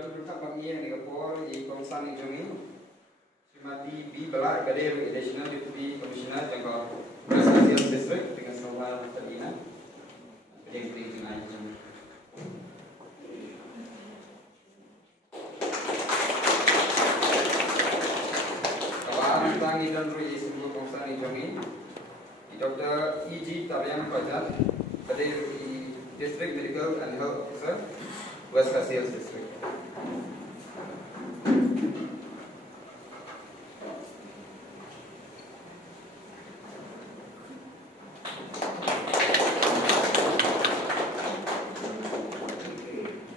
Dalam berkat pemilihan Singapura di Kawasan Ijungi, Srimati B. Bala Gadir, Additional Deputy Commissioner Jangkau Prestasial District dengan Sohar Tadina, yang penting Ijungi. Kawan tentang Idan Rui Sebuah Kawasan Ijungi, Dr. E.G. Taryang Pajat, Gadir District Medical and Health Officer, West Kasial District.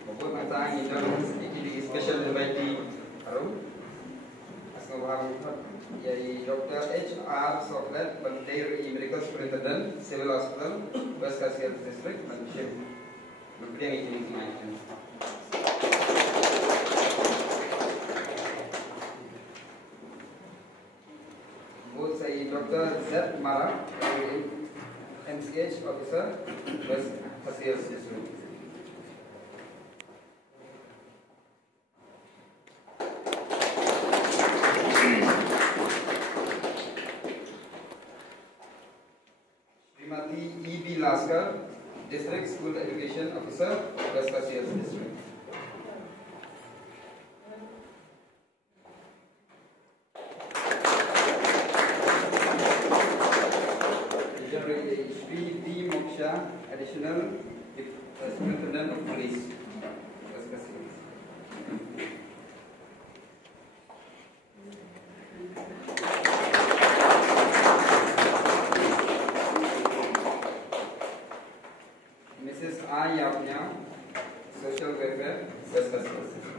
Maupun matang ini sedikit special invitee baru. Asal baharu yaitu Dr. H.R. Soklet, Menteri Medical Superintendent, Civil Hospital, West Kasial District, Malaysia. Memberi yang izin kemainan. Both saya Dr. Z. Mara, MCH Officer, West Kasial District. Srimati E.B. Laskar, District School Education Officer, West Kasial District. Sri D. Moksha, Additional Superintendent of Police, West Kasial. Mrs. A. Yapnya, Social Welfare, West Kasial.